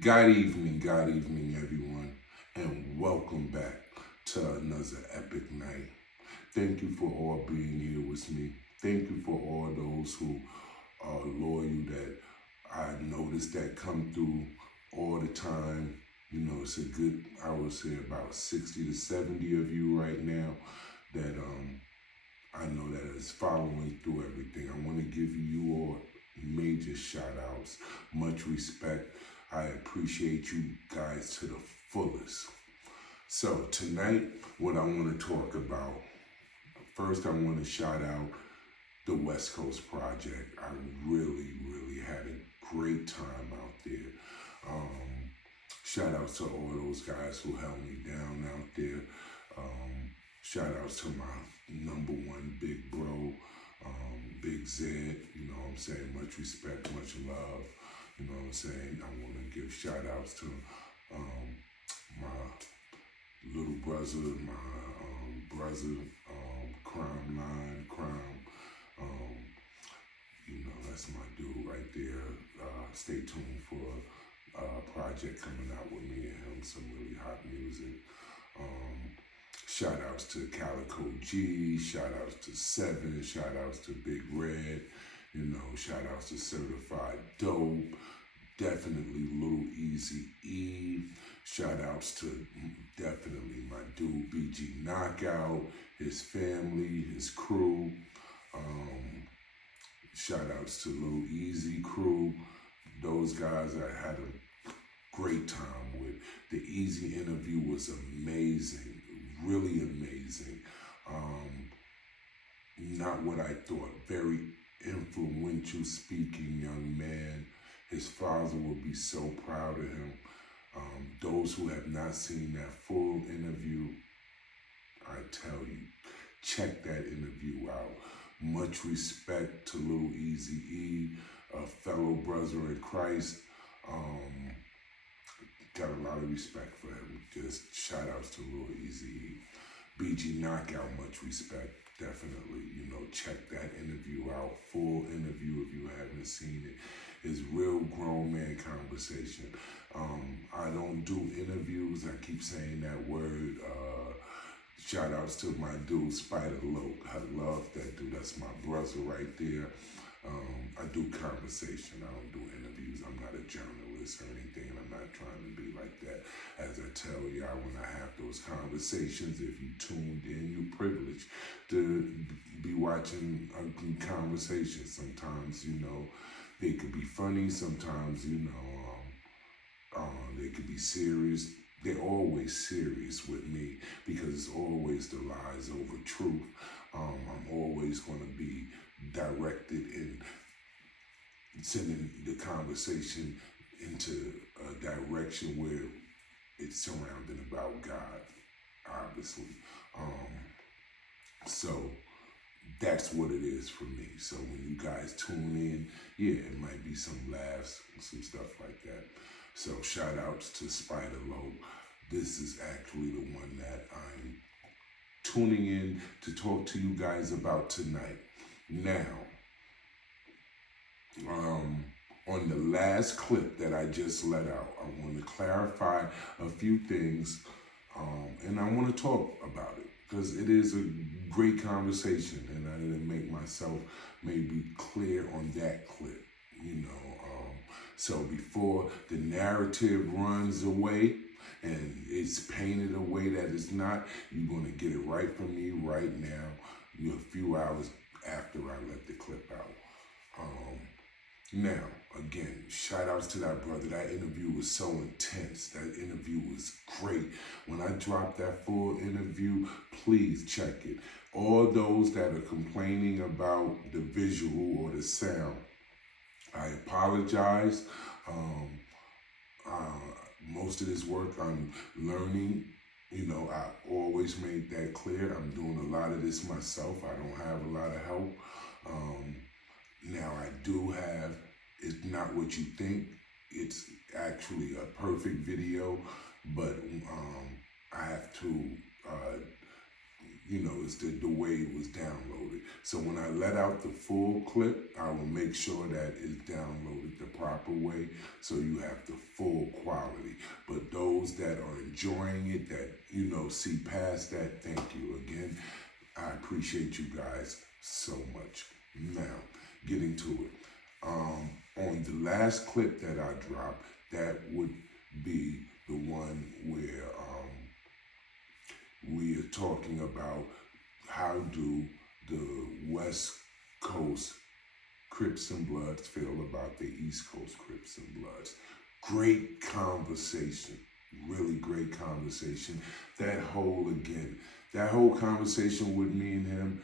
God evening, everyone, and welcome back to another epic night. Thank you for all being here with me. Thank you for all those who are loyal that I noticed that come through all the time. You know, it's a good, I would say about 60 to 70 of you right now that I know that is following through everything. I want to give you all major shout outs, much respect. I appreciate you guys to the fullest. So, tonight, what I want to talk about first, I want to shout out the West Coast Project. I really had a great time out there. Shout outs to all those guys who held me down out there. Shout outs to my number one big bro, Big Zed. You know what I'm saying? Much respect, much love. You know what I'm saying? I want to give shout outs to my little brother, my brother, Crime. Um, you know, that's my dude right there. Stay tuned for a project coming out with me and him, some really hot music. Shout outs to Calico G, shout outs to Seven, shout outs to Big Red, you know, shout outs to Certified Dope, definitely Little Easy E, shout outs to definitely my dude BG Knockout, his family, his crew, shout outs to Little Easy crew, those guys I had a great time with. The Easy interview was amazing, really amazing. Not what I thought. Very influential speaking young man. His father will be so proud of him. Those who have not seen that full interview, I tell you, check that interview out. Much respect to Little Easy E, a fellow brother in Christ. Got a lot of respect for him. Just shout outs to Lil Easy. BG Knockout, much respect, definitely. You know, check that interview out. Full interview if you haven't seen it. It's real grown man conversation. I don't do interviews. I keep saying that word. Shout outs to my dude, Spider Loc. I love that dude. That's my brother right there. I do conversation. I don't do interviews. I'm not a journalist or anything, and I'm not trying to be like that. As I tell y'all, when I have those conversations, if you tuned in, you're privileged to be watching a conversation. Sometimes, you know, they could be funny. Sometimes, you know, they could be serious. They're always serious with me because it's always the lies over truth. I'm always going to be directed in sending the conversation into a direction where it's surrounded about God, obviously. So that's what it is for me. So when you guys tune in, yeah, it might be some laughs and some stuff like that. So shout outs to Spider Loc. This is actually the one that I'm tuning in to talk to you guys about tonight. Now, on the last clip that I just let out, I want to clarify a few things, and I want to talk about it because it is a great conversation, and I didn't make myself maybe clear on that clip, you know. So before the narrative runs away and it's painted a way that it's not, you're going to get it right from me right now. You're a few hours after I let the clip out. Now, again, shout outs to that brother. That interview was so intense. That interview was great. When I dropped that full interview, please check it. All those that are complaining about the visual or the sound, I apologize. Most of this work I'm learning. You know, I always made that clear. I'm doing a lot of this myself. I don't have a lot of help. Now I do have, it's not what you think. It's actually a perfect video, but I have to it's the way it was downloaded. So when I let out the full clip, I will make sure that it's downloaded the proper way so you have the full quality. But those that are enjoying it, that, see past that, thank you again. I appreciate you guys so much. Now, getting to it. On the last clip that I dropped, that would be the one where we are talking about how do the West Coast Crips and Bloods feel about the East Coast Crips and Bloods. Great conversation, really great conversation. That whole conversation with me and him,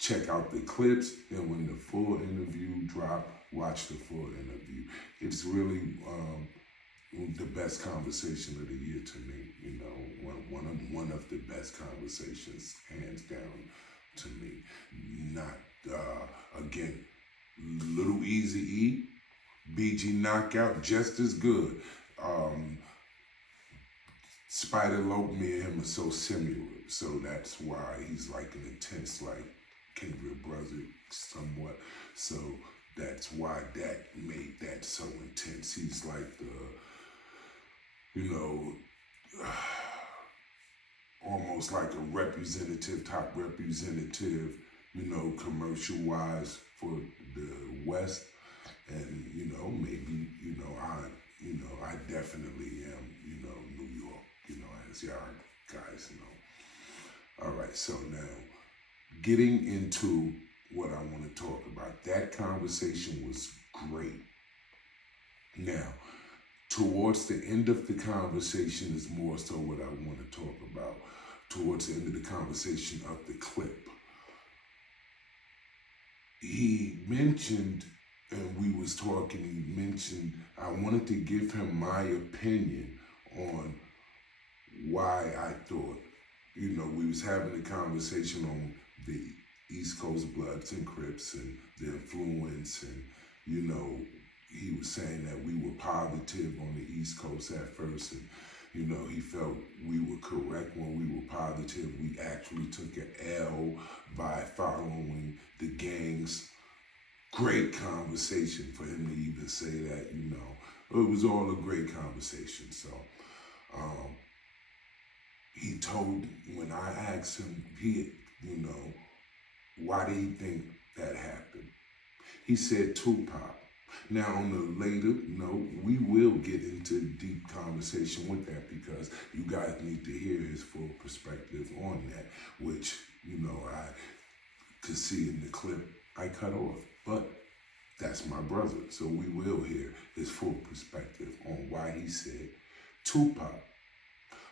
check out the clips, and when the full interview drop, watch the full interview. It's really the best conversation of the year to me. One of the best conversations, hands down, to me. Not again, Little Easy-E, BG Knockout, just as good. Spider Loc, me and him are so similar, so that's why he's like an intense, like kindred brother, somewhat. So that's why that made that so intense. He's like the, almost like a representative, top representative, commercial-wise for the West. And, maybe, I definitely am, New York, as y'all guys know. All right, so now, getting into what I want to talk about. That conversation was great. Now, towards the end of the conversation is more so what I want to talk about. Towards the end of the conversation of the clip. He mentioned, and we was talking, he mentioned, I wanted to give him my opinion on why I thought, we was having a conversation on the East Coast Bloods and Crips and the influence, and, he was saying that we were positive on the East Coast at first, and, he felt we were correct when we were positive. We actually took an L by following the gangs. Great conversation for him to even say that, It was all a great conversation. So, he told, when I asked him, why did he think that happened? He said Tupac. Now, on the later note, we will get into deep conversation with that because you guys need to hear his full perspective on that, which, I could see in the clip I cut off. But that's my brother, so we will hear his full perspective on why he said Tupac.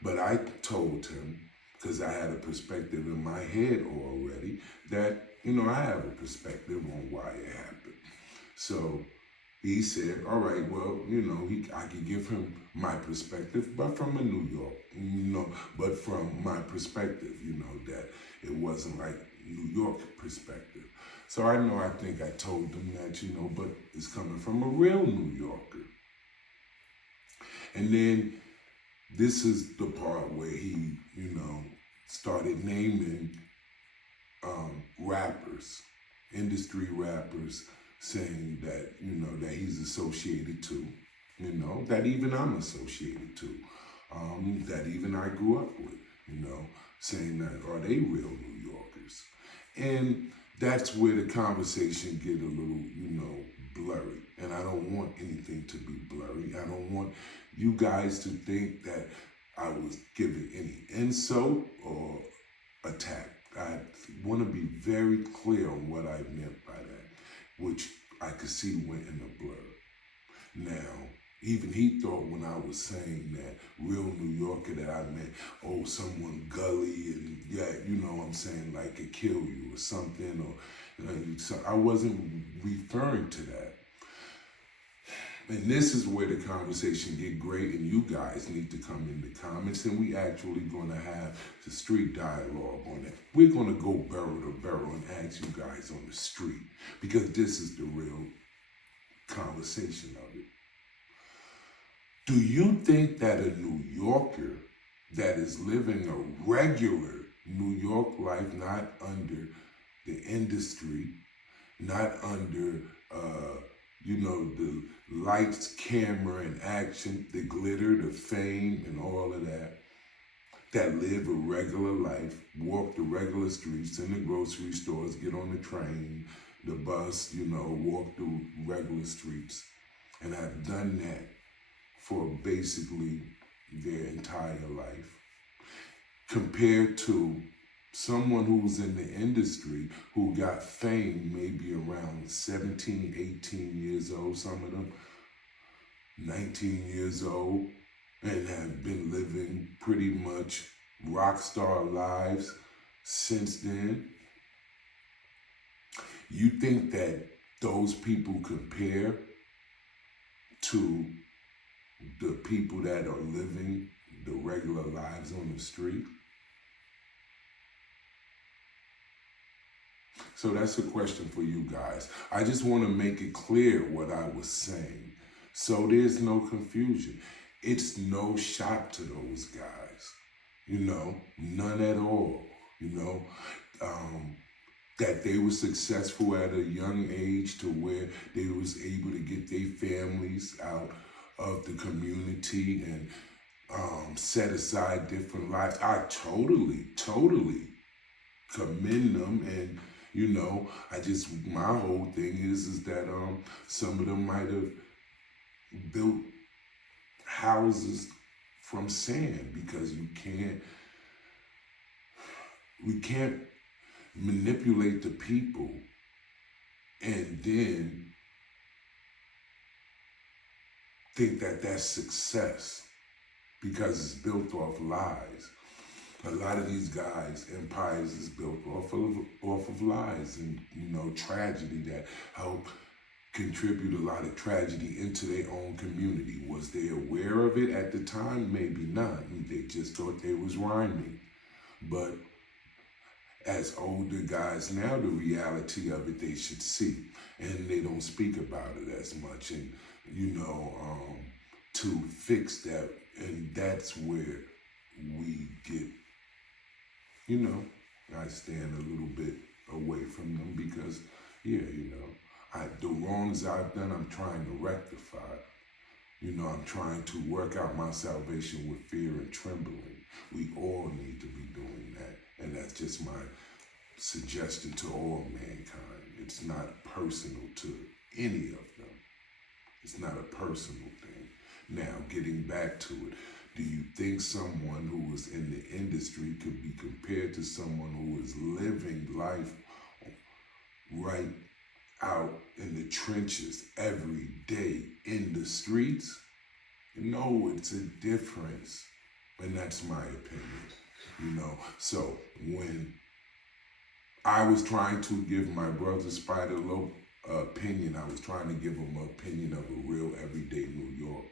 But I told him, because I had a perspective in my head already, that, I have a perspective on why it happened. So he said, all right, well, I could give him my perspective, but from a New York, but from my perspective, that it wasn't like New York perspective. So I think I told him that, but it's coming from a real New Yorker. And then this is the part where he, started naming rappers, industry rappers, saying that, that he's associated to, that even I'm associated to, that even I grew up with, saying that, are they real New Yorkers? And that's where the conversation get a little, blurry. And I don't want anything to be blurry. I don't want you guys to think that I was giving any insult or attack. I want to be very clear on what I meant by that, which I could see went in the blur. Now, even he thought when I was saying that real New Yorker that I meant, someone gully and I'm saying like it kill you or something, or so I wasn't referring to that. And this is where the conversation get great, and you guys need to come in the comments, and we actually gonna have the street dialogue on it. We're gonna go barrel to barrel and ask you guys on the street, because this is the real conversation of it. Do you think that a New Yorker that is living a regular New York life, not under the industry, not under, the lights, camera, and action, the glitter, the fame, and all of that. That live a regular life, walk the regular streets, in the grocery stores, get on the train, the bus, walk the regular streets. And I've done that for basically their entire life. Compared to someone who's in the industry who got fame maybe around 17, 18 years old, some of them 19 years old, and have been living pretty much rock star lives since then. You think that those people compare to the people that are living the regular lives on the street? So that's a question for you guys. I just want to make it clear what I was saying, so there's no confusion. It's no shot to those guys, none at all, that they were successful at a young age to where they was able to get their families out of the community and set aside different lives. I totally commend them, and my whole thing is that some of them might have built houses from sand, because we can't manipulate the people and then think that that's success, because it's built off lies. A lot of these guys' empires is built off of lies and, tragedy that help contribute a lot of tragedy into their own community. Was they aware of it at the time? Maybe not. They just thought they was rhyming. But as older guys now, the reality of it they should see, and they don't speak about it as much. And, to fix that, and that's where we get, I stand a little bit away from them because, the wrongs I've done, I'm trying to rectify. I'm trying to work out my salvation with fear and trembling. We all need to be doing that. And that's just my suggestion to all mankind. It's not personal to any of them. It's not a personal thing. Now, getting back to it, do you think someone who was in the industry could be compared to someone who is living life right out in the trenches every day in the streets? No, it's a difference. And that's my opinion, So when I was trying to give my brother Spider Loc opinion, I was trying to give him an opinion of a real everyday New Yorker.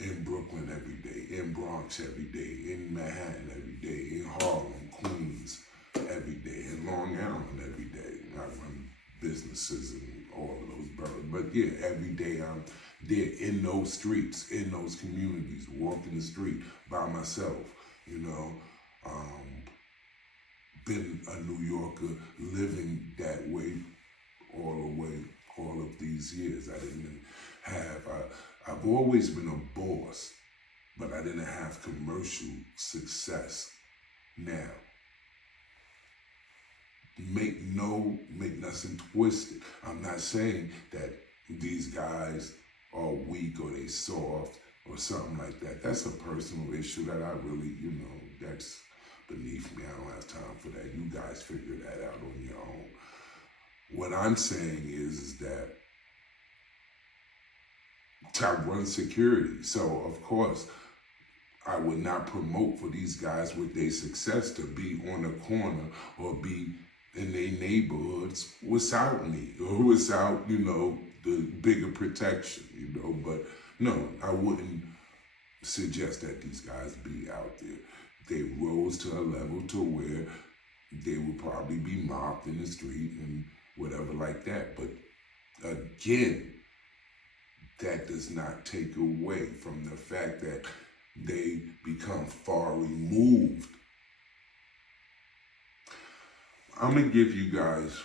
In Brooklyn every day, in Bronx every day, in Manhattan every day, in Harlem, Queens every day, in Long Island every day. I run businesses in all of those boroughs. But yeah, every day I'm there in those streets, in those communities, walking the street by myself, been a New Yorker, living that way all of these years. I've always been a boss, but I didn't have commercial success. Now, make nothing twisted. I'm not saying that these guys are weak or they soft or something like that. That's a personal issue that I really, that's beneath me. I don't have time for that. You guys figure that out on your own. What I'm saying is that I run security. So, of course, I would not promote for these guys with their success to be on a corner or be in their neighborhoods without me or without, the bigger protection, But no, I wouldn't suggest that these guys be out there. They rose to a level to where they would probably be mobbed in the street and whatever like that. But again, that does not take away from the fact that they become far removed. I'm gonna give you guys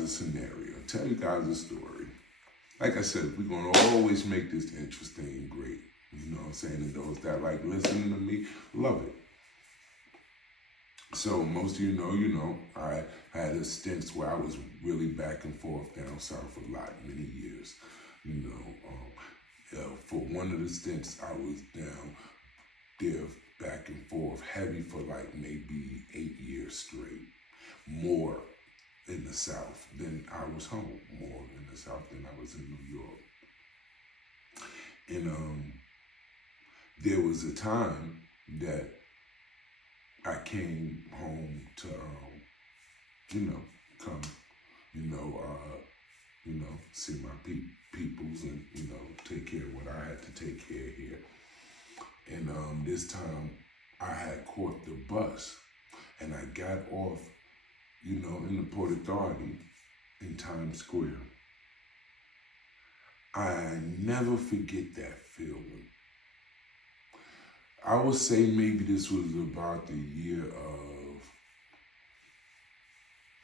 a scenario, tell you guys a story. Like I said, we're gonna always make this interesting and great. You know what I'm saying? And those that like listening to me, love it. So most of you know, I had a stint where I was really back and forth down south for many years. For one of the stints, I was down there back and forth heavy for like maybe 8 years straight. More in the South than I was home. More in the South than I was in New York. And there was a time that I came home to, come, see my peoples and, take care of what I had to take care of here. And this time I had caught the bus and I got off, in the Port Authority in Times Square. I never forget that feeling. I would say maybe this was about the year of,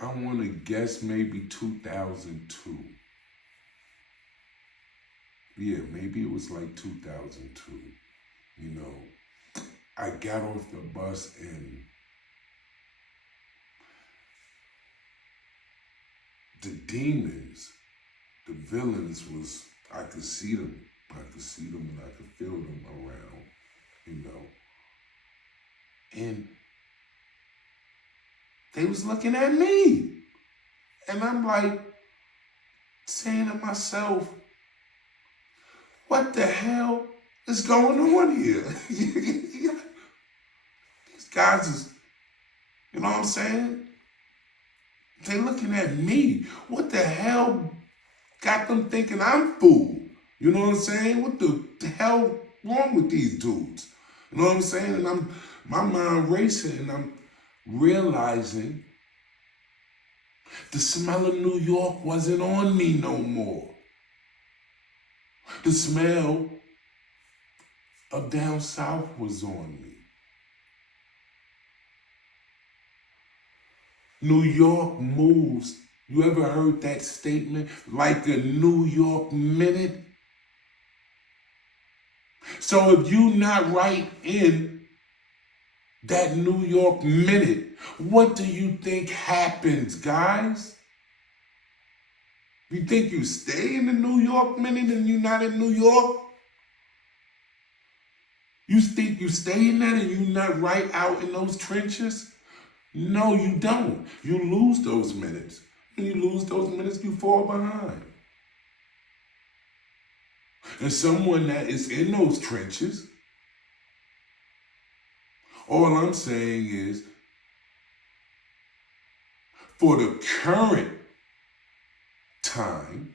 I want to guess maybe 2002. Yeah, maybe it was like 2002. I got off the bus and the demons, the villains I could see them. I could see them and I could feel them around, And they was looking at me. And I'm like saying to myself, what the hell is going on here? These guys is, you know what I'm saying? They looking at me. What the hell got them thinking I'm fool? You know what I'm saying? What the hell wrong with these dudes? You know what I'm saying? And my mind racing and I'm realizing the smell of New York wasn't on me no more. The smell of down south was on me. New York moves. You ever heard that statement? Like a New York minute? So if you not right in that New York minute, what do you think happens, guys? You think you stay in the New York minute and you're not in New York? You think you stay in that and you're not right out in those trenches? No, you don't. You lose those minutes. When you lose those minutes, you fall behind. And someone that is in those trenches, all I'm saying is, for the current time,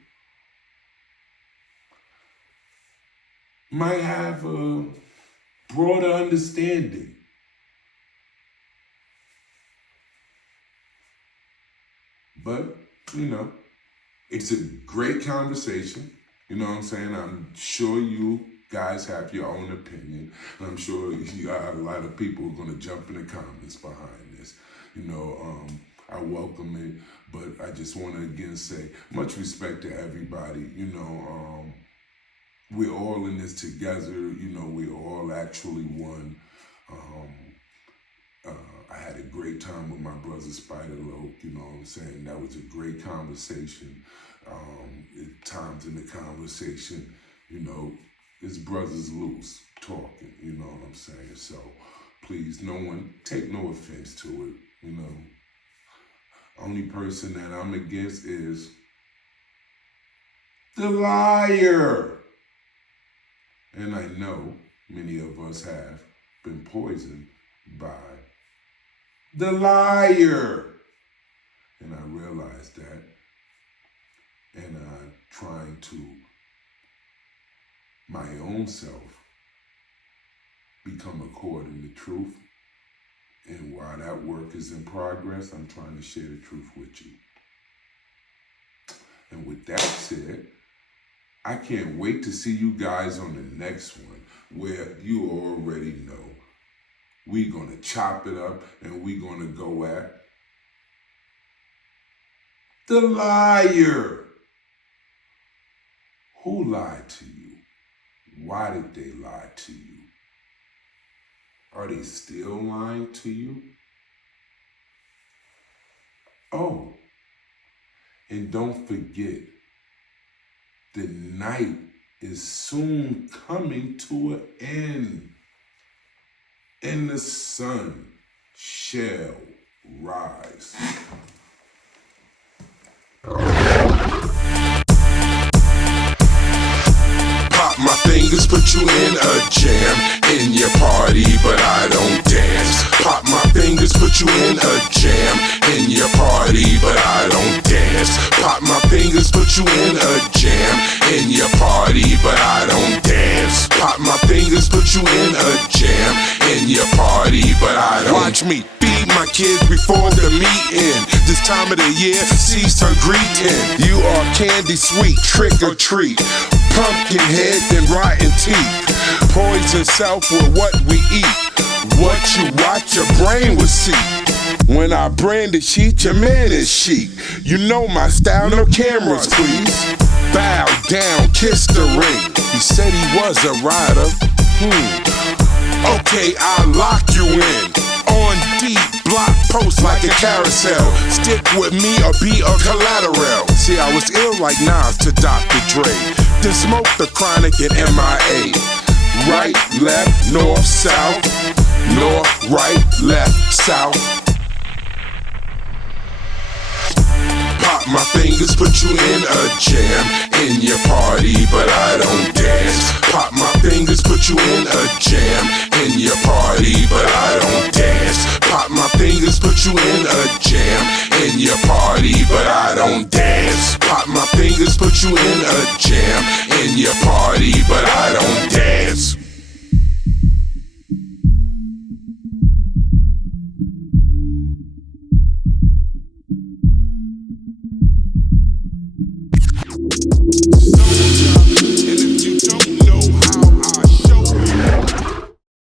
might have a broader understanding. But, it's a great conversation. You know what I'm saying? I'm sure you guys have your own opinion. And I'm sure you got a lot of people who are going to jump in the comments behind this. I welcome it, but I just want to again say much respect to everybody. We're all in this together. We're all actually one. I had a great time with my brother Spider Loc, you know what I'm saying? That was a great conversation. At times in the conversation, his brothers loose talking, you know what I'm saying? So please, no one take no offense to it, Only person that I'm against is the liar. And I know many of us have been poisoned by the liar. And I realized that. And I'm trying to, my own self, become a cord in the truth. And while that work is in progress, I'm trying to share the truth with you. And with that said, I can't wait to see you guys on the next one, where you already know we're gonna chop it up and we're gonna go at the liar. Who lied to you? Why did they lie to you? Are they still lying to you? Oh, and don't forget, the night is soon coming to an end, and the sun shall rise. Pop my fingers, put you in a jam, in your party, but I don't dance. Pop my fingers, put you in a jam, in your party, but I don't dance. Pop my fingers, put you in a jam, in your party, but I don't dance. Pop my fingers, put you in a jam, in your party, but I don't. Watch me feed my kids before the meeting. This time of the year sees her greeting. You are candy sweet, trick or treat. Pumpkin head and rotten teeth. Poison self with what we eat. What you watch, your brain will see. When I brand the sheet, your man is chic. You know my style, no cameras, please. Bow down, kiss the ring. He said he was a rider. Okay, I'll lock you in. On deep, block post like a carousel. Stick with me or be a collateral. See, I was ill like Nas to Dr. Dre. Then smoke the chronic and MIA. Right, left, north, south. North, right, left, south. Pop my fingers, put you in a jam, in your party, but I don't dance. Pop my fingers, put you in a jam, in your party, but I don't dance. Pop my fingers, put you in a jam, in your party, but I don't dance. Pop my fingers, put you in a jam, in your party, but I don't dance.